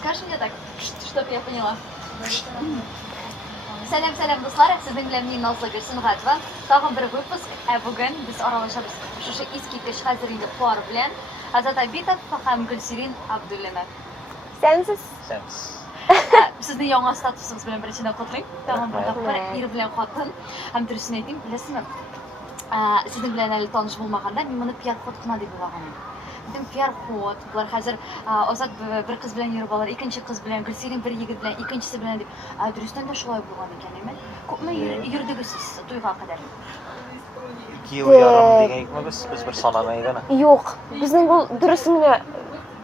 Скажи мне так, чтоб я поняла. Сәлем достар, сезнең белән мин Назлы Гөлсем Гаджева. Тагын бер выпуск, бүген без аралашабыз. Шушы искиткеч хәзер инде пар белән Азат Абитов һәм Гөлсирин Абдуллина. Сәнсез. Сезнең яңа статусыгыз белән беренчедән котлыйм. Тагын бер тапкыр ир белән хатын. Һәм дөресен әйтим, беләсезме? Сезнең белән әле таныш булмаганда мин моны пиар ход кына дип уйлаган идем. Dedim piyar xod, bunlar hazır Azat bir kız bilen yürü balar, ikinci kız bilen, Gülsir'in bir yigit bilen, ikincisi bilen deyip, dürüstten de şolay bulgan eken emin. Köpme yürüdüğü siz, duyğa kadar. 2 yıl yarım degeyik mi biz bir sanamaygan? Yo'q, bizning bu durusini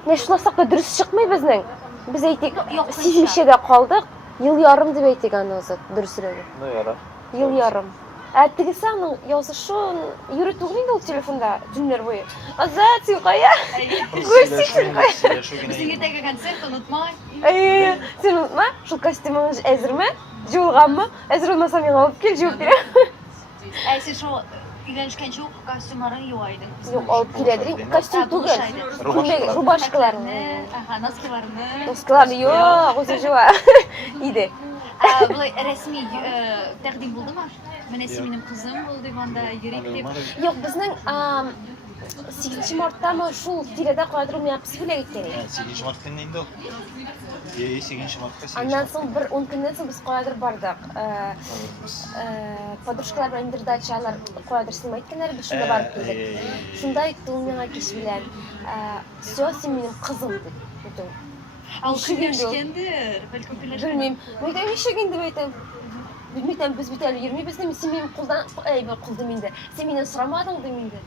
ne şulasak da dürüst çıkmay bizning. Biz aytik, sizmişede kaldık. Yıl yarım deb aytik ana Azat, dürüsüne. Ne yarar? Yıl yarım. Tegisi aның yazışın yürütüğün indi o telefonda günler boyu. Azat Sülkaya. Bizning ertaga konsert unutma. Sen unutma, şu kostyumumuz hazır mı? Jolgan mı? Hazır olmasa men alıp kel, javob berem. Sen şu uylanışkancha kostyumlaring yo'q edi. Yo'q, olib keladilar. Kostyum tugul. Rubашкаларni, noskilarni. Noskilarni yo'q, o'zi jo'a. Ide. Bulay rasmiy taqdim bo'ldimi? Mana mening qizim bo'ldi devanda yirik deb. Yo'q, bizning 8 martdami shu tirada qo'ydirib yapsiz bilan kerak. 8 mart kunida endi o. 8 martda. Ondan so'ng bir 10 kundan so'ng biz qo'ydirib bordik. Poдружкалар bilan interdachalar qo'ydirsin aytganlar, biz shunda borib keldik. Shunda aytdi u menga kish bilan, "Всё, sen mening qizim" dedi. Al kuyashgandir, balki kuyashgan. Bilmayman. Nega yashagan deb aytam. Bilmayman, biz bitali yurmaymiz, sen meni qo'ldan, qildim endi. Sen mendan so'ramading demaydi.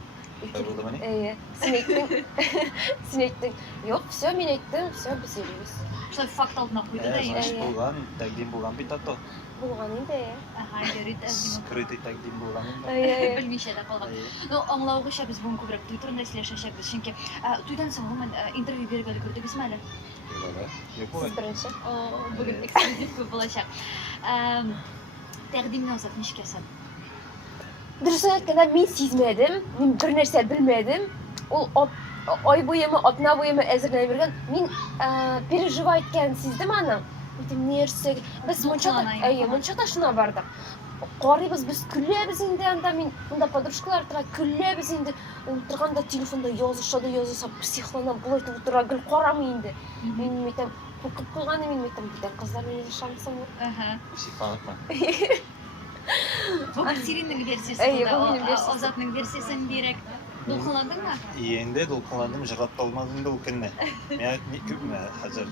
Sen aytding. Yo'q, всё, men aytdim, всё, biz yuramiz. Şöyle fakt altına koydu da yine. Bo'lgan, taqdim bo'lgan bitatto. Bo'lgan endi. Skrytый taqdim bo'lgan endi. Bilmishada qolgan. No, anglag'isha biz buni ko'proq Twitterda izlashashamiz, chunki to'ydan so'ng men intervyu bergani ko'rdingizmi hali? Yo'q, Siz birinchi. Bugün eksklyuziv ko'p bo'lacak. Taqdimni o'zat nishga yasadi? Durusini aytganda men sezmadim, men bir narsa bilmadim. U oy bo'yimi, otna bo'yimi azirlanib yurgan. Men переживайтgan sezdim ana. Dedim, nersa biz munchada shuna bordik. Qaraymiz, biz kulyapmiz endi, anda men unda poдружкалар turadi, kulyapmiz endi. O'tirganda telefonda yozishadi, psixlanib bo'lib o'tiradi, qarama endi. Men aytam, qo'rqib qo'ygan, men aytam, bitta qizlar meni yashamsam. Psixlanibmi? Bu Gülsiri'nin versiyası bu, Azat'ın versiyasını diyerek dolkulandın mı? Endi dolkulandım, jig'at olmadim da o kunni. Men ko'pmi hozir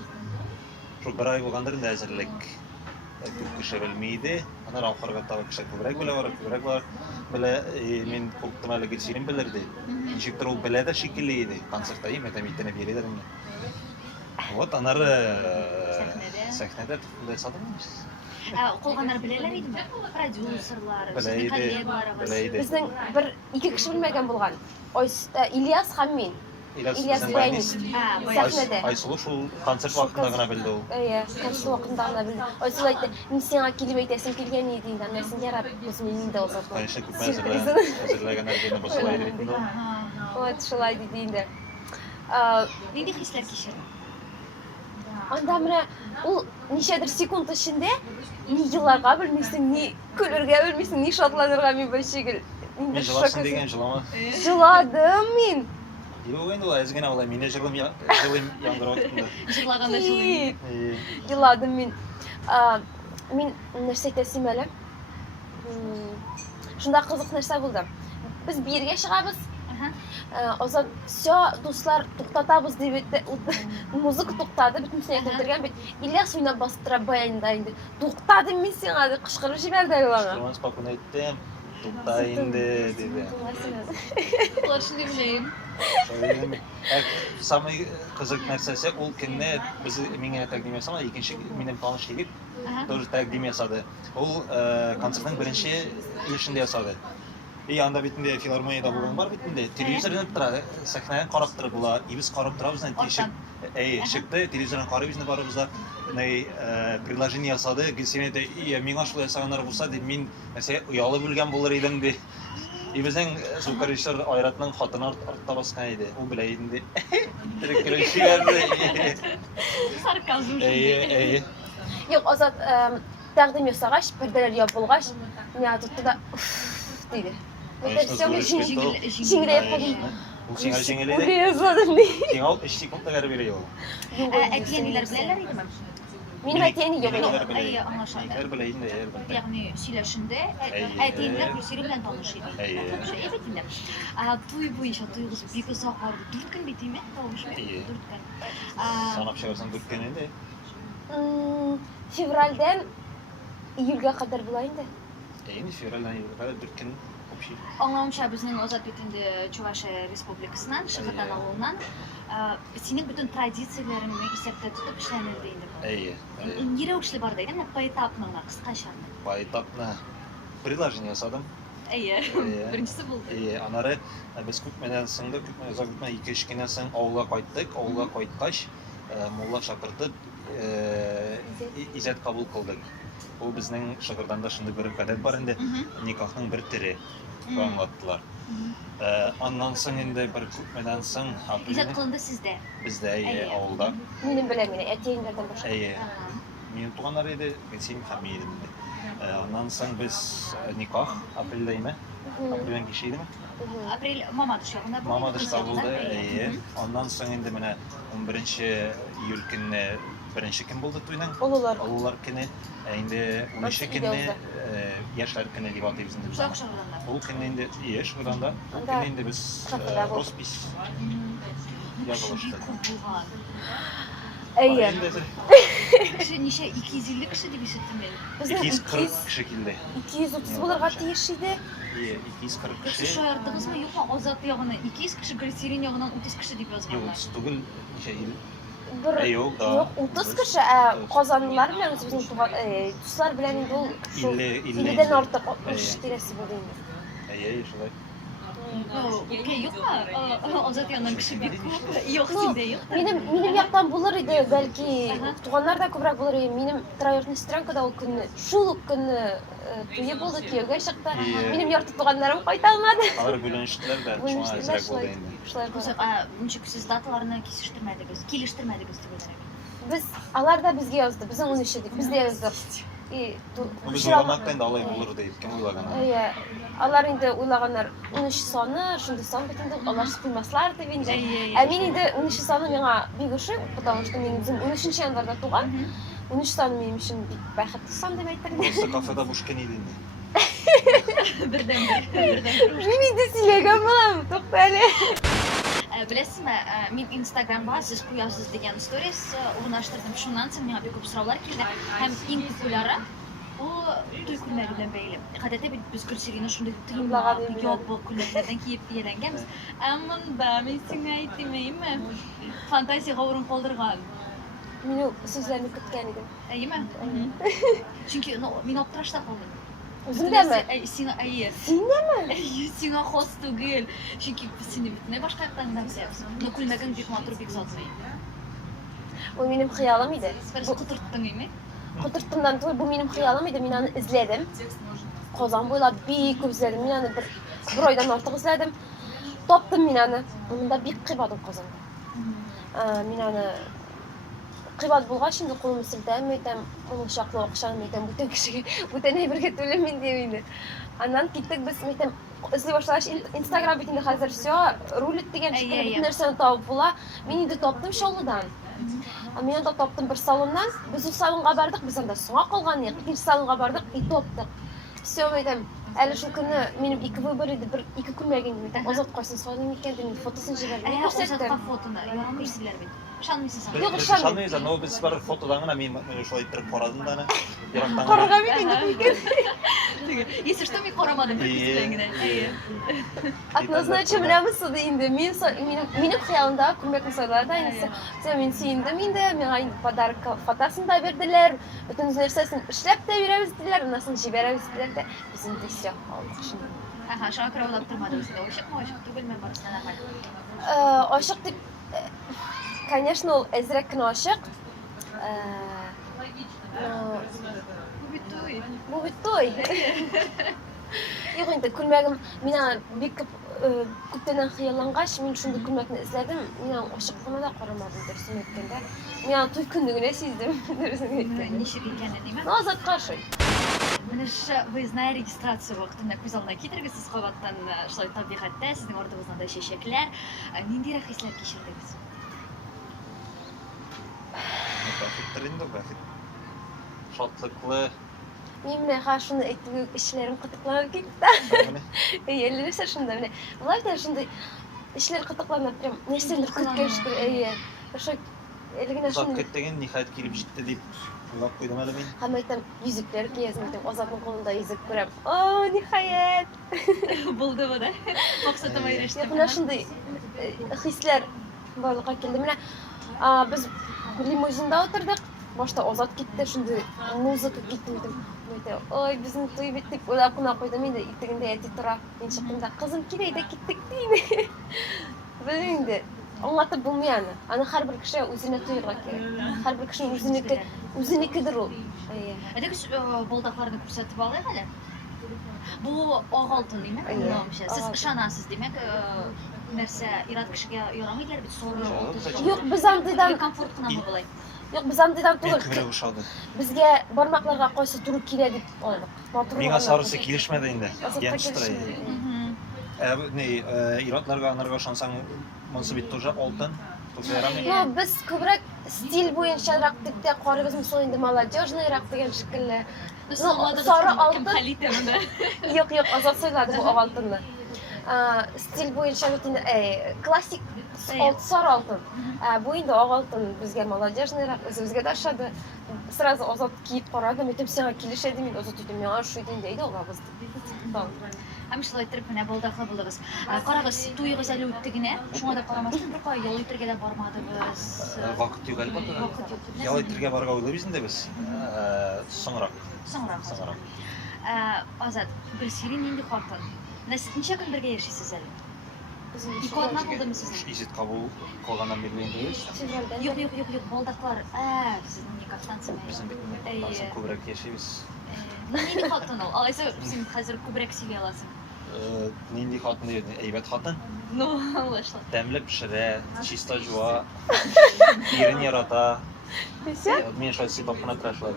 shu bir oy bo'lgandir endi hozirlik. Ko'p kishi bilmaydi. Ana oxirgi tava kishi ko'proq bilar. Men qo'rqdim hali Gülsirin bilirdi. Inspektor u biladi shekilli edi. Konsertda metani beradi menga. Вот, anar sahnada tutilsadim. Qolganlar bilalar edimi? Prodyuserlar, Bilaydi. Bizning bir ikki kishi bilmagan bo'lgan. İlyas ham men. İlyas Bayanist. Sahnada. Aysulu shu konsert vaqtida g'ana bildi u. Konsert vaqtida g'ana bildi. Aysulu aytdi, "Men senga kelib aytasim kelgan edi, endi men senga yarab biz meningda o'zim." Qaysi ko'p hazırlagan erkakni boshlaydi endi. Вот, shulay dedi endi. Nega hislar kechirdi? Anda mana u nechadir sekund ichida ni yig'larga bilmaysan, ni kulirga bilmaysan, ni shodlanirga men bashigil. Men jilasin degan jilama. Jiladim men. Yo'q endi u ozgina bo'lay, meni jilim yangiroqdi. Jilaganda jilim. Jiladim men. Men narsa aytasam hali. Shunda qiziq narsa bo'ldi. Biz bu yerga chiqamiz. Azat, "Всё, do'stlar, to'xtatamiz" deb aytdi. Muzika to'xtadi, bitmishni ayttirgan, bet İlyas meni bostirib bayanda endi. "To'xtadim men senga" deb qichqirib jiberdi ularga. Shuni spokon aytdim. To'xta endi dedi. Ular shuni bilmayim. Samay qiziq narsasi u kunni biz menga taqdim etsa, ikkinchi mening tanish yigit to'g'ri taqdim yasadi. U konsertning birinchi ishini yasadi. Anda bitinde filarmoniyada bo'lgan bor bitinde televizordan turadi, sahnadan qarab turib ular, biz qarab turamiz, teshik, eshikda televizordan qarab bizni boribizda, приложение yasadi, Gülsirin de, "Men ashula yasaganlar bo'lsa, deb men mesela uyalib bo'lgan bo'lar edim" de. Bizning sukarishlar ayratning xotini ortda bosgan edi. U bilaydi. Direkt kirishgandi. Сарказм Әйе. Yok Azat təqdim yasağa, perdeler yapılğaç. Mine tuttu da dedi. Жеңілейіп қалдым. Бұл сеңер жеңілейді. Öyle yazmadım değil. Сен алып іш секундта кәрі берей ол. Әтиенилер білелер едім. Benim әтиені yok. Әйе, аңлашады. Әр білейін де, әр білейін. Яғни сөйләшінде әтиенилер Гүлсері белән танышыйды. Evet инде. Туй буенча туйгыз бик озак барды. 4 көн бит име? Тавышмы? 4 көн. Санап шығарсан дүрткен енді. Февральden июльге kadar bulaydı. Енді февральдан июльға дүрткен общий. Аңлауымча безнең Азат бит инде Чувашия Республикасынан, Шыгырдан авылынан синең бөтен традицияларыңны исәптә тотып эшләнелде инде. Әйе. Нирә эшле бар дигән, поэтапно гына, кыскача. Поэтапно предложение ясадым. Әйе. Беренчесе булды. Әйе, анары без күпмәдән соң да озак үтмәй 2-3 көннән соң авылга кайттык. Авылга кайткач, мулла шакыртып изет кабул кылдык. Ул безнең Шыгырданда шундый бер гадәт бар инде, никахның бер төре аңлаттылар. Аннан соң инде бер күпмәдән соң Изет кылынды сездә. Бездә әйе авылда. Benim беләм генә әтиенләрдән башка. Әйе. Минем туганнар иде, син фамилия инде. Аннан соң без никах апрельдә име? Апрельдән кичә идеме? Апрель Мамадыш ягында булды. Мамадышта булды, әйе. Аннан соң инде менә 11 июль көнне беренче көн булды туйның. Олулар. Олулар көне, инде 13 көнне яшьләр көне дип атыйбыз инде. Узак Шыгырданда. Ул көнне инде Шыгырданда, ул Анда көнне инде без кафеда булды. роспись язылышты. Әйе. Кеше ничә 250 кеше дип ишеттем мин. Безнең 240 кеше килде. 230 булырга тиеш иде. 240 Кеше кеше. шаярдыгызмы, юкмы? Азат ягына 200 кеше, Гөлсерин ягыннан 30 кеше дип Юк, язганнар. түгел, ничә ел. Бер Юк, да. Yok 30 kişi Kazanlılar bilen bizim Tuzlar bilen indi ol 50'den artık 60 tiresi buldu indi. Әйе, шулай. Okey, юкмы? Азат ягынан кеше бик күп. Юк, синдә юк. Benim яктан булыр иде, belki туганнар да күбрәк булыр иде. Минем троюродный сестренкада ул көнне, шул ук көнне туйы булды, кияүгә чыкты. Минем ярты туганнарым кайта алмады. Алар бүленештеләр дә, шуңа әзрәк булды инде. Шулай булды. Ничек сез даталарны килештермәдегез түгелрәк. Biz алар да безгә язды. Безнең 13 идек, без дә яздык. Без уйламакта инде алай булыр дип, кем уйлаган? Әйе. Алар инде уйлаганнар 13 саны, шундый сан бит инде алар куймаслар дип инде. Ә мин инде 13 саны миңа бик ошый, потому что мин үзем 13 январда туган. 13 саны минем өчен бик бәхетле сан дип әйтергә. Осы кафеда буш көн иде инде. Бердән. Мин инде сөйләгән булам, тукта әле. Беләсезме, мин Instagramга сез куясыз дигән stories урнаштырдым. Шуннан соң миңа бик күп сораулар килде. Һәм иң популяре ул туй күлмәге белән бәйле. Гадәттә бит без Гөлсерина шундый тыймлар, ябык күлмәкләрдән киеп йөргәнбез. Әмма монда мин сиңа әйтмәйме? Фантазияга урын калдырган. Мин ул сүзләрне көткән идем. Әйеме? Чөнки мин аптырашта калдым. Үземдәме? Сиңа әйе. Сиңәме? Сиңа хас түгел. Чөнки сине бит не башка яктан гына беләбез. Ну күлмәгең бик матур, бик затлы. Ул минем хыялым иде. Бу кутырттың име? Кутырттымдан туй, бу минем хыялым иде. Мин аны эзләдем. Казан буйлап бик күп эзләдем. Мин аны бер айдан артык эзләдем. Таптым мин аны. Монда бик кыйбат ул Казанда. Мин аны кыйбат булгач инде кулымны селтәм, әйтәм, ул чаклы акчаны әйтәм, бүтән кешегә, бүтән әйбергә түләм инде инде. Аннан киттек без, әйтәм, эзли башлагач Instagram бит инде хәзер всё рулит дигән шикелле бит нәрсәне табып була. Мин инде таптым Шалудан. Мин анда таптым бер салоннан. Без ул салонга бардык, без анда соңга калган идек. Икенче салонга бардык и таптык. Всё, әйтәм, әле шул көнне минем ике выбор иде, бер ике күлмәк инде. Азат кайсын салон икән дип фотосын җибәрдем. Күрсәттем фотоны. Ярамыйсызлар бит. Шанмыйсыз сен. Юк, Шанмыйз, но без бар фотодан гына мин шулай иттереп карадым да аны. Ярактан. Карга бит инде. Если что, мин карамадым бит генә. Однозначно беләмсез инде. Минем хыялымда күлмәкне сайларда инде. Мин сөендем инде, миңа инде подарок фотосын да бирделәр. Бөтен нәрсәсен эшләп тә бирәбез диләр, анасын җибәрәбез диләр дә. Без инде всё алдык шуны. Ага, шуңа күрә уйлап тормадыгыз. Ачык түгелме барысы нормаль. Ашык дип, конечно, ул әзрәк кенә ашык. Бу бит туй. Бу бит туй. Юк инде, күлмәгем, мин аны бик күп көптәннән хыяллангач, мин шундый күлмәкне эзләдем. Мин аның ачыклыгына да карамадым, дөресен әйткәндә. Мин аны туй көнлегенә сиздем, дөресен әйткәндә. Ничек икәнен, ниме? Азатка ошый. Менә шы выездная регистрация вакытында күз алдына китергесез кабаттан шулай табигатьтә сезнең артыгызда да чәчәкләр. Ниндирәк хисләр кичердегез? Бәхеттер инде, бәхет. Шатлыклы. Мин менә шуны әйтүгә эшләрем кытыкланып китте. Менә Әйе, нәрсә шунда менә. Булай да шундай эшләр кытыкланып, прям нәрсәлер көткән шикелле. Әйе. Ошо элегенә озак шундый көттеген ниһаять килеп җитте дип уйлап куйдым әле мин. һәм әйтәм, йөзекләр киязем итеп, Азатның кулында йөзек күрәм. О, ниһаять. Булдымы да? Максатыма ирештем. Менә шундый хисләр барлыкка килде. Менә без лимузинда утырдык. Башта Азат китте, шундый музыка китте дидем. Әйтә, ой, безнең туй бит дип уйлап кына куйдым инде. Итегендә әти тора. Мин чыктым да, кызым килә иде, киттек диде. Белмим инде. Аңлатып булмый аны. Аны һәрбер кеше үзенә туйга кирәк. Һәрбер кеше үзенекедер ул. Әйе. Әдәгез балдакларны күрсәтеп алыйк әле. Бу ак алтын димәк, Әйе, уйламыйча. Сез ак алтын. ышанасыз димәк, нәрсә ират кешегә ярамыйлар бит, соры алтын. Юк, без андыйдан, комфорт кынамы булай. юк, без андыйдан Мен түгел. күбрәк ошады. Безгә бармакларга кайсы туры килә дип алдык. Миңа сарысы килешмәде инде. Азатка Янчтырай. Иратларга анарга ышансаң, монысы бит тоже алтын. Тоже ярамый. Ну, без күбрәк стиль буенчарак дип тә карыйбыз, мисал инде молодежныйрак дигән шикелле. Сары алтын. Юк, юк, Азат сөйләде бу ак алтынны. Стиль буенча бит инде классик сары алтын. Бу инде ак алтын безгә молодежныйрак, үзебезгә дә ошады. Сразу Азат киеп карадым, әйтеп сиңа килешә дим, Азат әйтте, миңа ошый инде иде алабыз дип. Һәм шулай итеп менә балдаклы булдыгыз. Карагыз, туйыгыз әле үтте генә. Шуңа да карамастан бер кай ял итәргә дә бармадыгыз. Вакыт юк әлбәттә. Ял итәргә барырга уйлыйбыз инде без. Соңрак. Соңрак. Азат, бер сирин нинди хатын? Ничә көн бергә яшисез әле? Ике атна булдымы сезнең? Изит кабул калганнан бирле инде без. Юк, балдаклар. Сезнең никахтан соң. Безнең бит азын күбрәк яшибез. Нинди хатын ул? Алайса син хәзер күбрәк сөйли аласың. Нинди хатын диде? Әйбәт хатын. Ну, алашла. Тәмле пешерә, чиста жуа, ирен ярата. Мин шулай сыйпап кына тора шулай.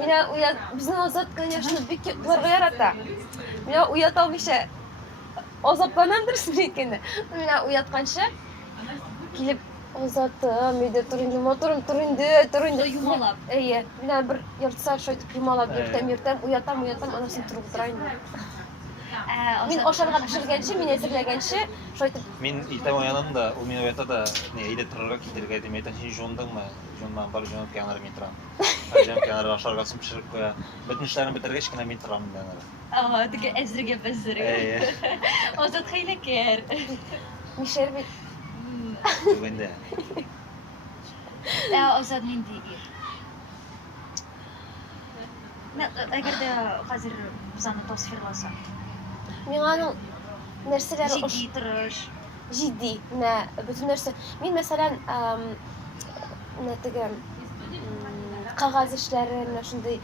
Менә уят, безнең Азат, конечно, бик йокларга ярата. Менә уят алмыйча азапланам дөресен әйткәндә. Менә уятканчы килеп Азатым, өйдә тор инде, моторым тор инде. Юмалап. Әйе, менә бер ярты саат шайтып юмалап йөртәм, уятам, анасын торып тора инде. Мин ашарга пешергәнче, мин әзерләгәнче, шайтып Мин иртә уянам да, ул мине уята да, не әйдә торырга китәргә дим. Әйтә, син җуындыңмы? Җуынмам, бар җуынып кенар мин торам. Җан кенар ашаргасын пешереп куя. Бөтен эшләрне бетергәч кенә мин торам инде. Теге әзергә безергә. Азат хәйләкәр. мишәр бит. Түгендә. Азат нинди ир? Әгәр дә хәзер без аны тасвирласак. Миңа аның нәрсәләре Җитди тырыш. Җитди, менә бөтен нәрсә. Мин мәсәлән, менә теге кагаз эшләре, менә шундый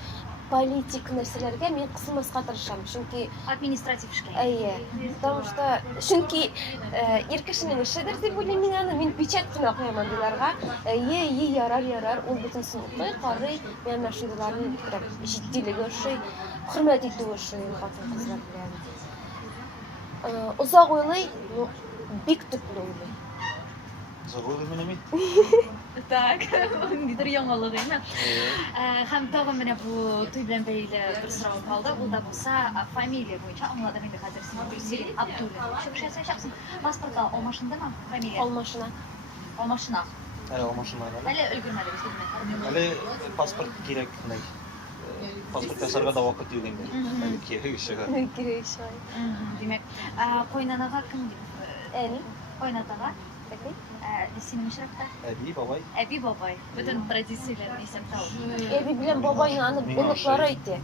политик нәрсәләргә мин кысылмаска тырышам, чөнки Административ эшкә. әйе, потому что чөнки ир кешенең эшедер дип уйлыйм мин аны, мин печать кына куям андыйларга. Әйе, ярар, ул бөтенсен укый, карый, менә шундыйларны җитдилеге ошый, хөрмәт итү ошый хатын кызлар белән. Озак уйлый, бик төпле уйлый. Загылды менә мин. Так, ниндидер яңалык име? Һәм тагын менә бу туй белән бәйле бер сорау калды. Ул да булса фамилия буенча аңладым инде хәзер син Гөлсирин Абдуллина. Шушы ясаячаксың. Паспортта алмашындымы фамилия? Алмашына. Алмашына. Машина. Әле өлгермәдегез түгелме? Әле паспорт кирәк ней. Паспорт ясарга да вакыт юк инде. Әле кирәк ишега. Кирәк шулай. Димәк, кайнанага кем? Әни, Кайнатага? әби. Синең ишракта? Әби, бабай. Әби бабай. Бөтен традицияләрне исәпкә алып. Әби белән бабайны аны оныклары әйтә.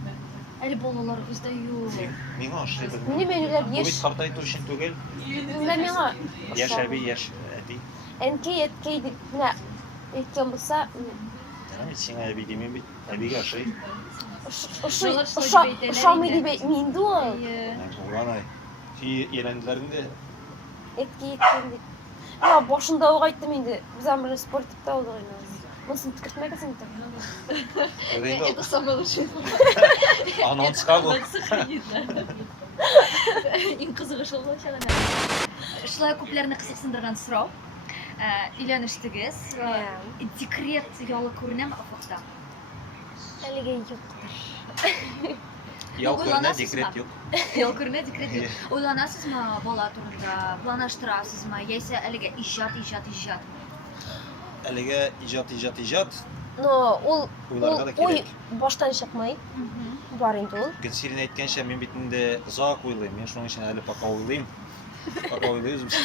Әле балалар бездә юк. Миңа ошый Минем белмим. әниләр Бу бит картайту өчен түгел. Менә миңа Яшь әби, яшь әби. әнкәй, әткәй дип менә әйткән булса, Мин сиңа әби димим бит. Әбигә ошый. ошамый дип әйтмим инде ул. Булган ай. Ерәндләрендә Etki etkendik. Ya başında o ayttım indi. Biz amir spor tipte oldu oynamız. Bunsun tıkırtmagasın tabii. Öyle Это самое лучшее. Anonska bu. Ең қызығы сол болчу ана. Шулай күпләрне кызыксындырган сорау. Өйләнештегез, декрет ялы күренәме афакта? Әлегә юктыр. Ял көріне Ойланасыз декрет ба? yok. Ял күренә декрет юк. Уйланасызмы бала турында? Планлаштырасызмы? Яисә әлегә иҗат? Әлегә ижат. Но ул Уйларга да ой керек. баштан чыкмай. Бар инде ул. Гүлсирин әйткәнчә, мин бит инде озак уйлыйм. Мин шуның өчен әле пока уйлыйм. Пока уйлыйбыз без.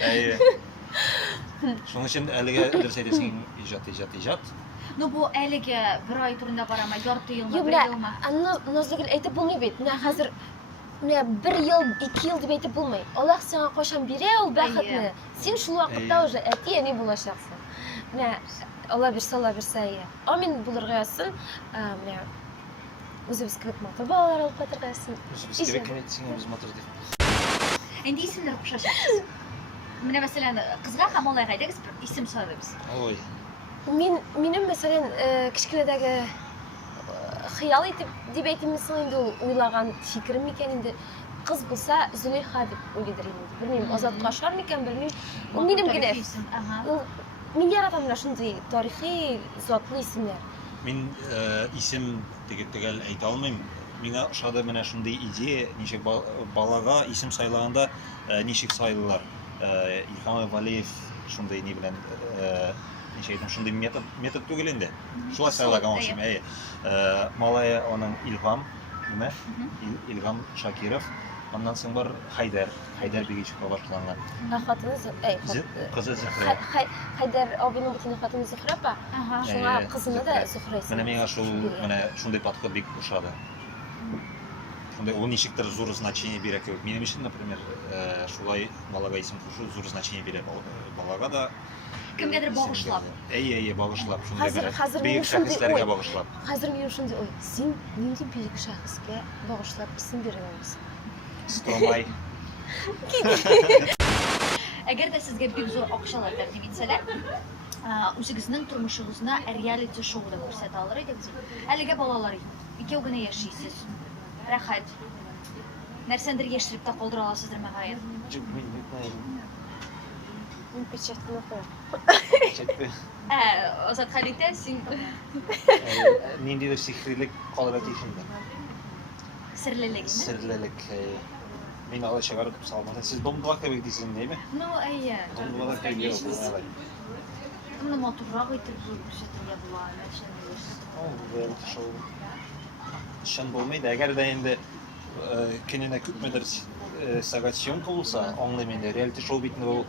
Әйе. Шуның өчен әлегә дөрес әйтәсең, иҗат. Ну бу әлегә бер ай турында барамы? Ярты елмы, Юк, бер менә елмы? аны назыгын әйтеп булмый бит. Менә хәзер менә 1 ел, 2 ел дип әйтеп булмый. Аллаһ сиңа кашан бирә ул бәхетне. Син шул вакытта уже әти әни булачаксың. Менә Алла бирсә, я. Амин булырга язсын. Менә үзебез кебек матур балалар алып кайтырга язсын. Biz kebek kime etsin, biz motor deyip. Инде исемнәр кушачаксыз. Менә мәсәлән, кызга һәм малайга әйдәгез бер исем сайлыйбыз. Ой. Минем мәсәлән кичкенәдәге хыял итеп дип әйтимсең инде ул уйлаган фикерем икән инде. Кыз булса Зөлейха дип уйлыйдыр инде. Белмим, Азатка ашар микән, белмим. Ул минем генә. Ул мин яратам менә шундый тарихи, затлы исемнәр. Мин исем тегел әйтә алмыйм. Миңа ошады менә шундый идея, ничек балага исем сайлаганда ничек сайлыйлар. Илһам Валиев шундый ни белән ничек әйтәм, шундый метод түгел инде. Шулай сайлаган ошым. Малая аның Илһам, нимә? Илһам Шакиров. Ondan соң бар Хайдар Бигичевка башланган. Хатыны Кызы Зөһрә. Хайдар абыйның бутыны хатыны Зөһрә па. Шуңа кызына да Зөһрә исеме. Менә миңа шул менә шундый подход бик ошады. Шундый ул ничектер зур значение бирә кебек. Минем өчен, например, шулай балага исем кушу зур значение бирә. Балага да Кемгәдер багышлап. Әйе, багышлап, шундый бер. Хәзер Бик шәхесләргә багышлап. Хәзер минем шундый ой, син нинди бик шәхескә багышлап исем бирәсең? Стромай. Әгәр дә сезгә бик зур акчалар тәкъдим итсәләр, үзегезнең тормышыгызны реалити шоуда күрсәтә алыр идегез. Әлегә балалар икәү генә яшисез. Рәхәт. Нәрсәндер яшереп тә калдыра аласыздыр мәгәр. Мин печатканы куям. Чәкте. Азат Халитә, син Ниндидер сихрилек калырга тиешендә. серлелегеңне. Серлелек. Мин алай чыгарып салмадым. Сез домдуа кебек дисез, нәме? Ну, әйе. Домдуа кебек. Шуны матуррак итеп күрсәтергә була, мәшәлән. Ул шул шын булмайды. Әгәр дә инде көненә күпмедер сәгать съемка булса, аңлыйм инде. Реалити шоу бит ул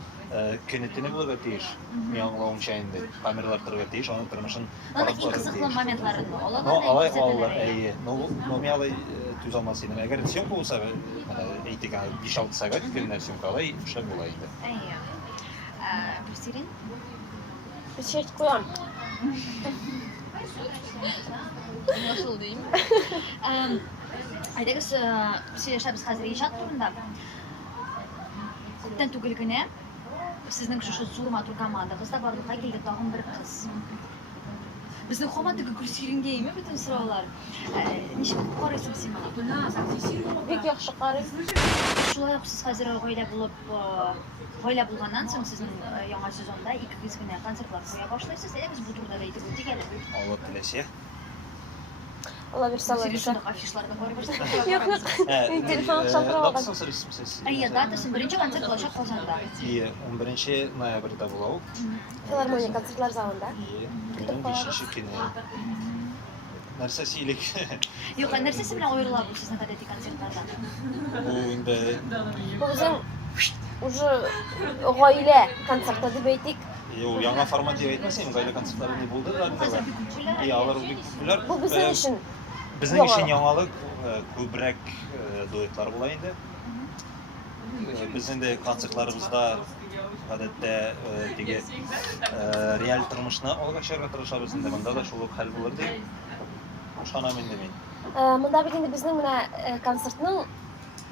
көнетене булырга тиеш. Мин аңлавымча инде. Камералар торырга тиеш, аның тормышын Аны кызыклы моментларын алай алалар, әйе. Но мин алай түз алмас идем. Әгәр съемка булса, әйтик, 5-6 сәгать көненә съемка алай, шәп була инде. Әйе. Гүлсирин? Печать куям. Насыл дейм. Әйдәгез, сөйләшәбез хәзер иҗат турында. Күптән түгел генә сезнең шушы зур матур командагызда барлыкка килде тагын бер кыз. Безнең командага Гүлсиринге име бөтен сораулар. Ничек карыйсың син моны? Бик яхшы карый. Шулай ук сез хәзер гаилә булганнан соң сезнең яңа сезонда 200 генә концертлар куя башлайсыз. Әйдәгез бу турыда да әйтеп үтик әле. Алла теләсә. Алла бирсә, Алла бирсә. Афишларда карый башлайсыз. Юк, телефон шалтырап алган. Датасын сез. Әйе, датасын беренче концерт булачак Казанда. 11 ноябрьдә була ул. Филармония концертлар залында. 5-нче көне. Нәрсә сөйлик? Юк, нәрсәсе белән аерыла бу сезнең гадәти концертлардан? Бу инде Бүген уже гаилә концерты дип әйтик. ул яңа формат дип әйтмәсәм, гаилә концертлары ни булды да инде. Алар бик популяр. Бу безнең өчен Безнең өчен яңалык, күбрәк дуэтлар була инде. Без инде концертларыбызда гадәттә теге реаль тормышны алга чыгарга тырышабыз инде. Монда да шул ук хәл булыр дип ышанам инде мин. Монда бит инде безнең менә концертның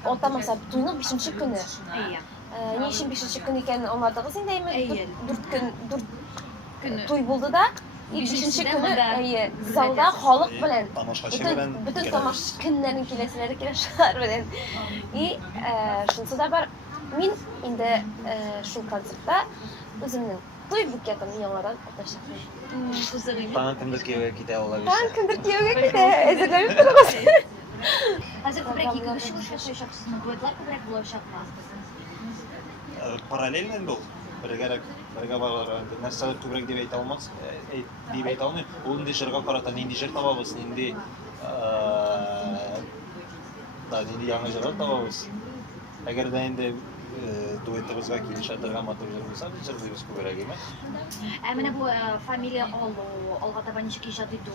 Атамаса туйның 5-нче көне. Әйе. Ни өчен 5-нче көн икәнен аңладыгыз инде әйме? Әйе. 4 Көне. туй булды да. 5-нче Бишенчедә көне монда әйе, залда халык белән Тамашачы белән bütün киләләр. тамашкиннәрнең киләселәре киләшәләр белән. И шунысы да бар. Мин инде шул концертта үземнең туй букетын яңадан атачакмын. Кызыгым. Тагын кемдер кияүгә китә ала Таң бирсә. кемдер кияүгә китә, әзерләнеп торыгыз. Хәзер күбрәк ике кеше эшләшәксезме? Дуэтлар күбрәк булачакмы? Параллельно был. Бергә баралар. Нәрсәләр күбрәк дип әйтә алмас, дип әйтә алмыйм. Ул инде җырга карата нинди җыр табабыз, нинди нинди яңа җырлар табабыз. Әгәр дә инде дуэтыбызга килешә торган матур җыр булса, без җырлыйбыз күбрәк, әйме? Менә бу фамилия алга таба ничек иҗат итү,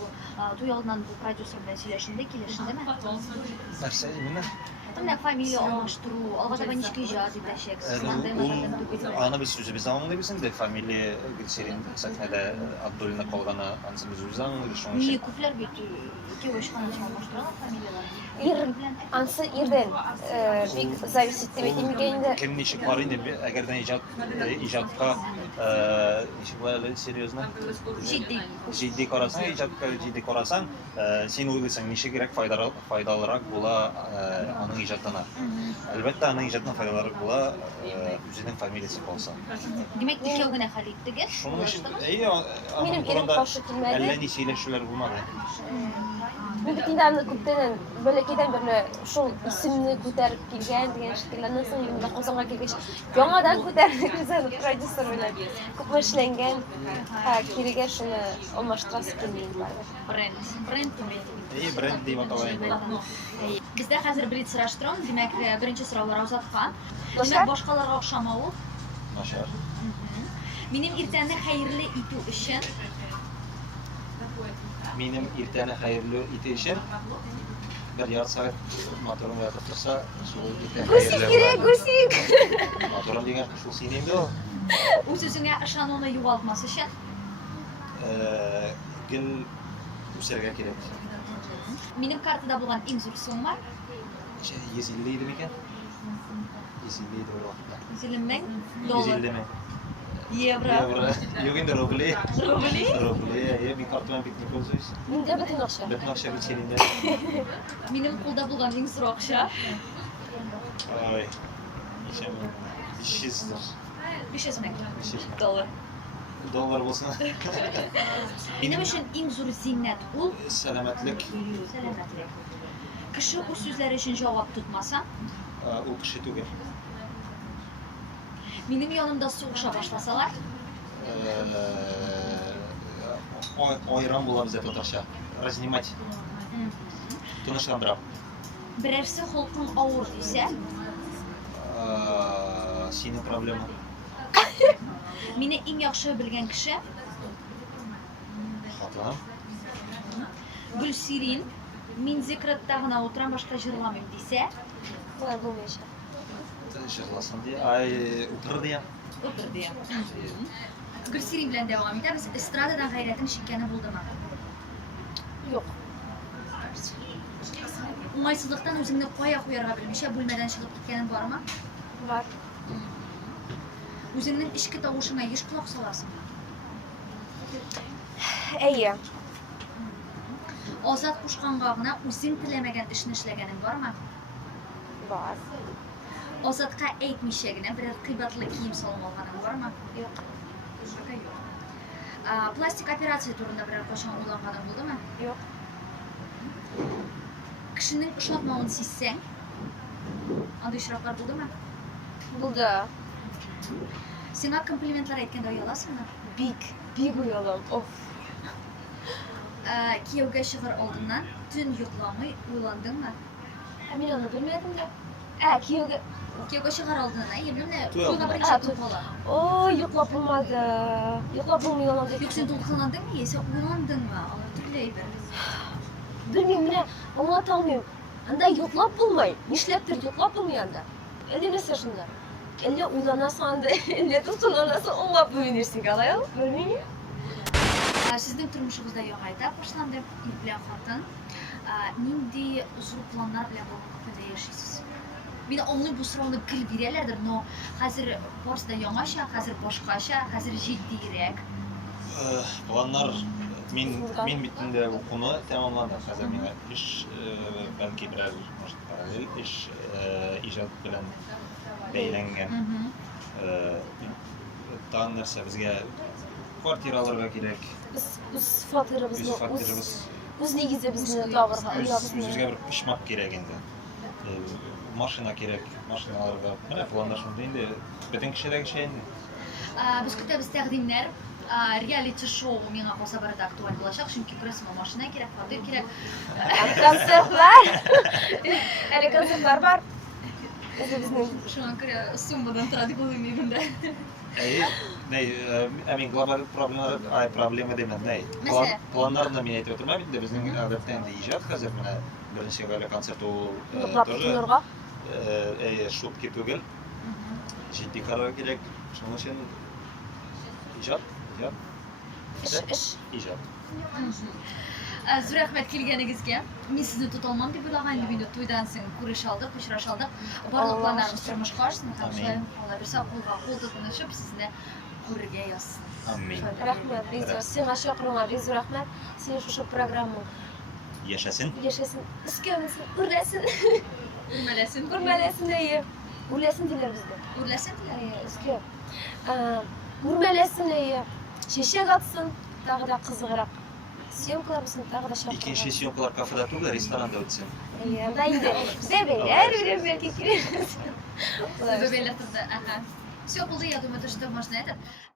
туй алдыннан бу продюсер белән сөйләшендә, килешендәме? Нәрсә именно? Менә фамилия алмаштыру, алга таба ничек иҗат итәчәксез? Ул аны без үзебез аңлыйбыз инде. Фамилия Гөлсерин сәхнәдә Абдуллина калганы, анысы без үзебез аңлыйбыз. Шуның Ни өчен күпләр бит икәү эшкән алмаштыралар фамилиялар. Ансы ирдән бик зависит дип әйтим икән инде. Кем ничек бар инде, әгәр дә иҗатка ничек булыр серьезно? Җитди карасаң, иҗатка җитди карасаң, син уйлыйсың ничегрәк файдалырак була аның иҗатына. Әлбәттә аның иҗатына файдалырак була үзенең фамилиясе булса. Димәк икәү генә хәл иттегез. Шуның өчен Минем аның ирем турында каршы килмәде. әллә ни сөйләшүләр булмады. Мин бит инде аны күптән бәләкәйдән бирле шул исемне күтәреп килгән дигән шикелләрнән соң инде Казанга килгәч яңадан күтәреп үзен продюсер белән күп эшләнгән. Кирегә шуны алмаштырасы килми барыбер. Бренд димәк. Бренд дип атала инде. Бездә хәзер брит сораштырам, димәк беренче сораулар Азатка. Начар? Димәк башкаларга охшамавы. Начар. Минем иртәне хәерле итү өчен Минем иртәне хәерле итү өчен бер ярты сәгать моторым ятып торса, шул иртә Гусик кирәк, гусик. Моторым дигән шул син инде ул. үз-үзеңә ышануны югалтмас өчен Гел үсәргә кирәк. минем картада булган иң зур сума 150 иде микән? 150 иде ул вакытта. 150 мең 150 доллар. мең. Евро. Юк инде рубли. Рубли? Рубли. Мин картадан бит не пользуюсь. Миндә бөтен акча. Бөтен акча бит синендә. Минем кулда булган иң зур акча Ой. Ничә мең? 500 500 мең 500 доллар. доллар булсын. Минем өчен иң зур зиннәт ул Сәламәтлек. сәламәтлек. Кеше үз сүзләре өчен җавап тотмаса, Ул кеше түгел. минем янымда сугыша башласалар, Айран булабыз дип татарча. Разнимать. Тынычландырам. берәрсе холкың авыр дисә, Синең проблема. мине иң яхшы белгән кеше Хатынам. Гөлсирин, мин зикратта гына утырам, башка җырламыйм дисә, Болай булмаячак. Җырласын ди. Ай, утыр ди. утыр дия. Гөлсирин белән дәвам итәбез. Эстрададан гайрәтең чиккәне булдымы? Юк. Уңайсызлыктан үзеңне кая куярга белмичә бүлмәдән чыгып киткәнең бармы? Бар. Үзеңнең ичке тавышыңа еш колак саласың. Әйе. Азат кушканга гына үзең теләмәгән эшне эшләгәнең бармы? Бар. Азатка әйтмичә генә берәр кыйбатлы кием салып алганың бармы? Юк. Пластик операция турында берәр качан уйлаганың булдымы? Юк. Кешенең ошатмавын сизсәң, андый очраклар булдымы? Булды. Сиңа комплиментлар әйткәндә ояласыңмы? Бик уялам. Оф. Кияүгә чыгыр алдыннан төн йокламый уйландыңмы? Мин аны белмәдем дә. Кияүгә. Кияүгә чыгар алдыннан, менә Туй туйга алдыннан. беренче туй була. О, йоклап булмады. Йоклап булмый аны дип. Юк, син дулкынландыңмы, яисә уйландыңмы? Алар төрле әйбер. Белмим, менә аңлата алмыйм. Анда йоклап булмый. Нишләптер йоклап булмый анда. Әллә нәрсә шунда. Әллә уйланасың анда, әллә тулкынланасың, аңлап булмыйсың алай ул. Белмим. Сезнең тормышыгызда яңа этап башланды, ир белән хатын. Нинди зур планнар белән бу көндә яшисез? Мені аңлый бу сорауны гел бирәләрдер, но хәзер барысы да яңаша, хәзер башкача, хәзер җитдирәк. Планнар мин битендә укуны тәмамладым. Хәзер миңа эш бәлки берәр может параллель эш иҗат белән бәйләнгән. Тагын нәрсә безгә квартира алырга кирәк. Үз фатирыбызны, Үз фатирыбыз, үз нигезебезне табырга, үзебезгә бер почмак кирәк инде. Машина кирәк, машина алырга. Менә планнар шундый инде. Бөтен кешеләр шәйн. Без көтәбез тәкъдимнәр. Реалити шоу миңа калса барда актуаль булачак, чөнки күрәсең, машина кирәк, фатир кирәк. Концертлар. Әле концертлар бар. Үзебезнең Шуңа күрә суммадан тора дип уйлыйм инде. Мин глобаль проблема демәм. Мәсәлән? Планнарны мин әйтеп тормам инде. Безнең гадәттә инде иҗат хәзер менә беренче гаилә концерт ул Платформаларга шутки түгел. Җитди карар кирәк. Шуның өчен иҗат. эш. Иҗат. Зур рәхмәт килгәнегезгә. Мин сезне тота алмам дип уйлаган идем инде. Туйдан соң күрешә алдык, очраша алдык. Барлык планнарыбыз тормышка ашсын. Һәм Алла берсе кулга кул тотынышып сезне күрергә язсын. Амин. Рәхмәт, бик зур. Сиңа чакыруыңа бик зур рәхмәт. Син шушы программа Яшәсен. яшәсен, үскәнсен, үрләсен. Үрмәләсен, Үрмәләсен әйе. Үләсен диләр безгә. Үрләсен диләр. Әйе, үскә. Үрмәләсен әйе. Чәчәк атсын, тагы да кызыграк. Съемкаларыбызны тагы да чакырып. Икенче съемкалар кафеда түгел, ресторанда үтсен. Әйе, анда инде бәбәләр бәлки кирәк. Бәбәләр торды. Ага. Все булды, я думаю, то, что можно это.